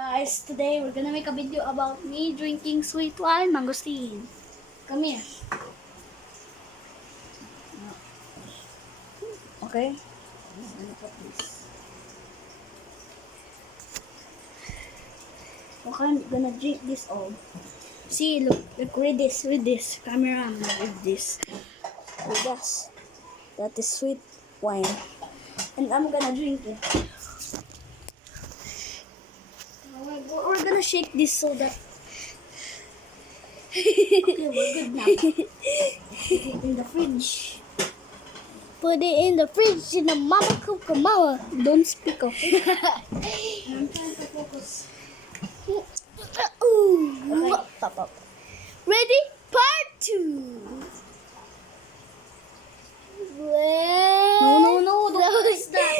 Guys, today we're gonna make a video about me drinking sweet wine mangosteen. Come here. Okay? I'm gonna put this. Okay, I'm gonna drink this all. See, look, read this. Camera, read this. Read this. That is sweet wine. And I'm gonna drink it. We're gonna shake this so that okay, we're good now. Put it in the fridge. Put it in the fridge in the mama mama. Don't speak, okay? I'm trying to focus. Okay, stop up. Ready? Part 2. No, don't press that.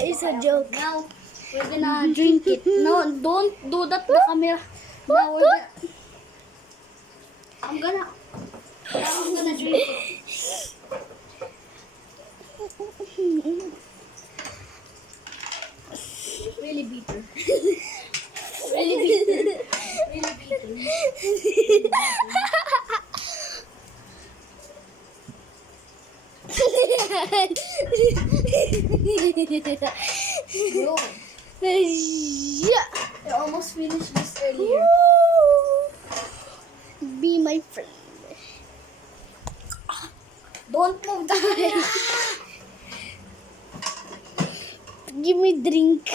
It's a joke. Now, we're gonna drink it. No, don't do that to the camera. Now, I'm gonna drink it. Really bitter. Really bitter. Really bitter. Bro, yeah. I almost finished this earlier. Be my friend. Don't move the camera. Give me drink.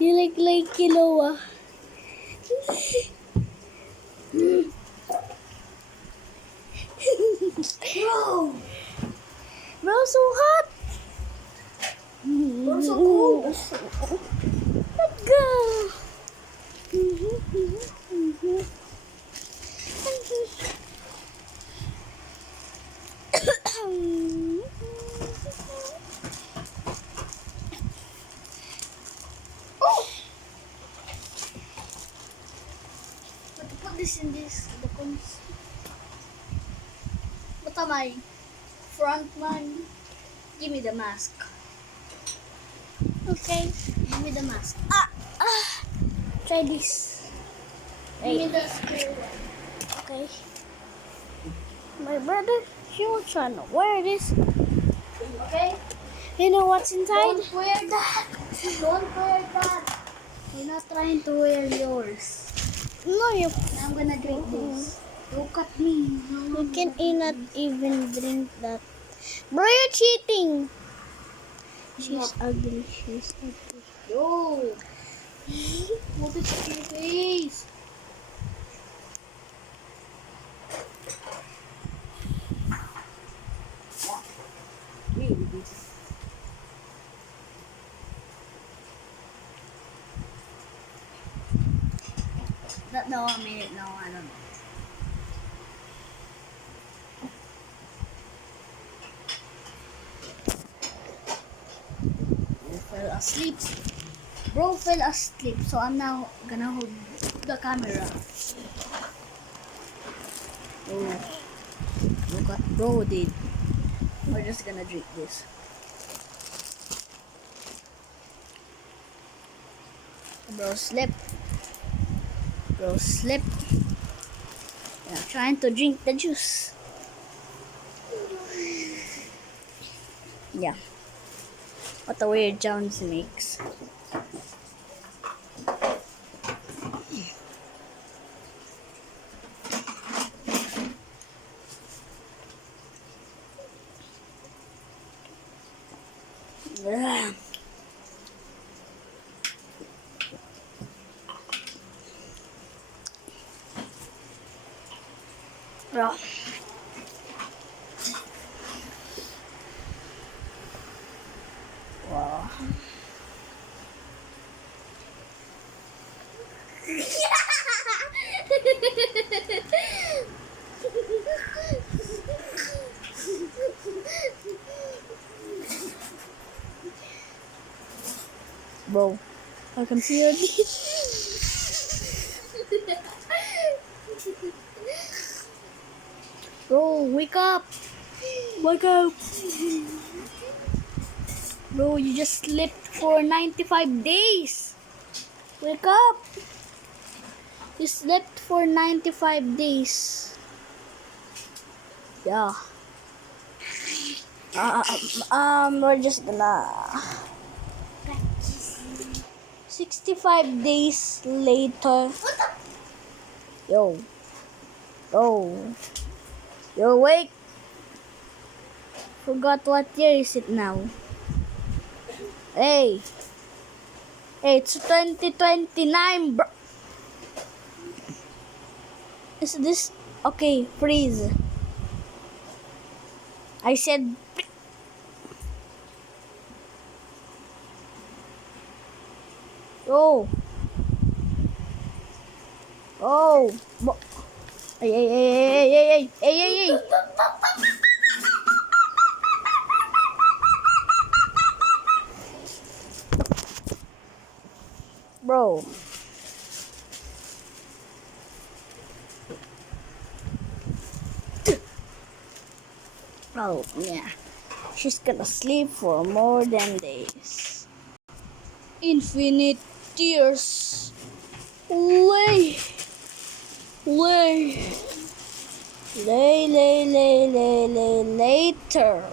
You like Kiloa. Bro, so hot. Bro, so cold. Let's go. Put this in this. What am I? Front man. Give me the mask. Okay. Give me the mask. Try this. Give me the spray one. Okay. My brother, you're trying to wear this. Okay. You know what's inside? Don't wear that. Don't wear that. We're not trying to wear yours. No, you. I'm gonna drink this. Look at me. No, you can not even drink that. Bro, you're cheating. She's ugly. She's ugly. Yo. What is your face? No, I mean it. No, I don't know. Fell asleep. Bro fell asleep, so I'm now gonna hold the camera. Oh, look what bro did. We're just gonna drink this. Bro slept. Bro slept. And I'm trying to drink the juice. Yeah. What a weird sounds it makes. Ugh. Bro. Wow. Bro, I can see your teeth. Bro, wake up. Wake up. Bro, you just slept for 95 days. Wake up! You slept for 95 days. Yeah. We're just gonna 65 days later. Yo. Wake. Forgot what year is it now. Hey, it's 2029, bro. Is this okay? Freeze. I said. Oh. Hey. Bro. Oh, yeah. She's gonna sleep for more than days. Infinite tears. Lay. Later.